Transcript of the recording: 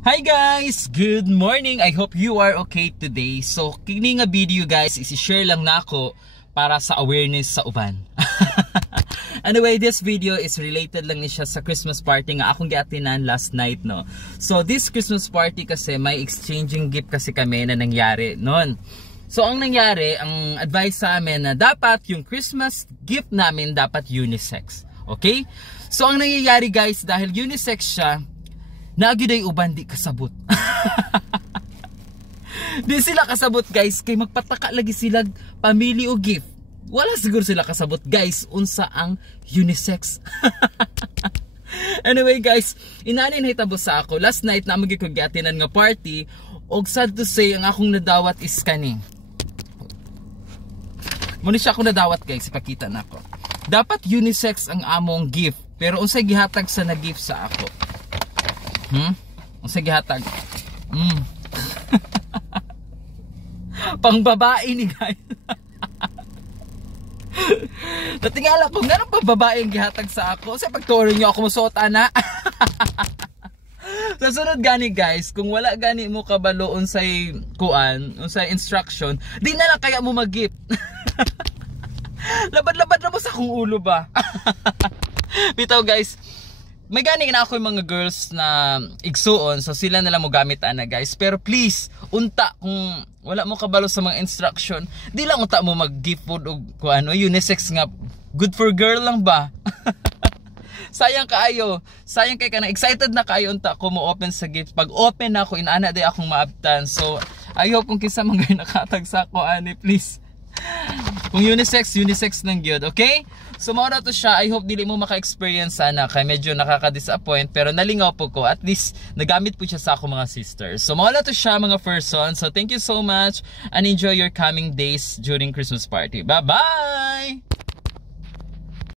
Hi guys! Good morning! I hope you are okay today. So, kini nga video guys, isi-share lang nako para sa awareness sa uban. Anyway, this video is related lang ni siya sa Christmas party nga akong giatinan last night, no. So, this Christmas party kasi may exchanging gift kasi kami na nangyari noon. So, ang nangyari, ang advice sa amin na dapat yung Christmas gift namin dapat unisex. Okay? So, ang nangyayari guys, dahil unisex siya, nagiday uban di kasabot. Di sila kasabot guys, kay magpataka lagi sila pamili o gift. Wala siguro sila kasabot guys, unsa ang unisex. Anyway guys, inanin hitabo sa ako. Last night na magigugatinan nga party, og sad to say ang akong nadawat is kani. Muna siya akong nadawat guys, ipakita na ako. Dapat unisex ang among gift, pero unsay gihatag sa na-gift sa ako? Unsay gihatag? Pang babae ni guys. Natingala ko, nga pang babae ang gihatag sa ako. Sa pagtuorin nyo ako musuot ana. Sa sunod gani guys, kung wala gani mo kabalo unsay kuan, unsay instruction, di na lang kaya mo mag-gift. Labad-labad na mo sa akong ulo ba? Bitaw guys, may gani na ako yung mga girls na igsuon, so sila na lang mo gamit ana guys. Pero please, unta kung wala mo kabalo sa mga instruction, di lang unta mo mag-gift food o kung ano, unisex nga, good for girl lang ba? Sayang kaayo, sayang kay ka na, excited na kaayo unta ko mo open sa gift. Pag open na ako, inana day akong maabtan. So, I hope kung kinsa mga nakatag sa ako, ani, please. Kung unisex, unisex ng gyud, okay? So maura to siya. I hope dili mo maka-experience sana, kay medyo nakaka-disappoint, pero nalingaw po ko. At least nagamit po siya sa ako mga sisters. So maura to siya mga person. So thank you so much and enjoy your coming days during Christmas party. Bye-bye!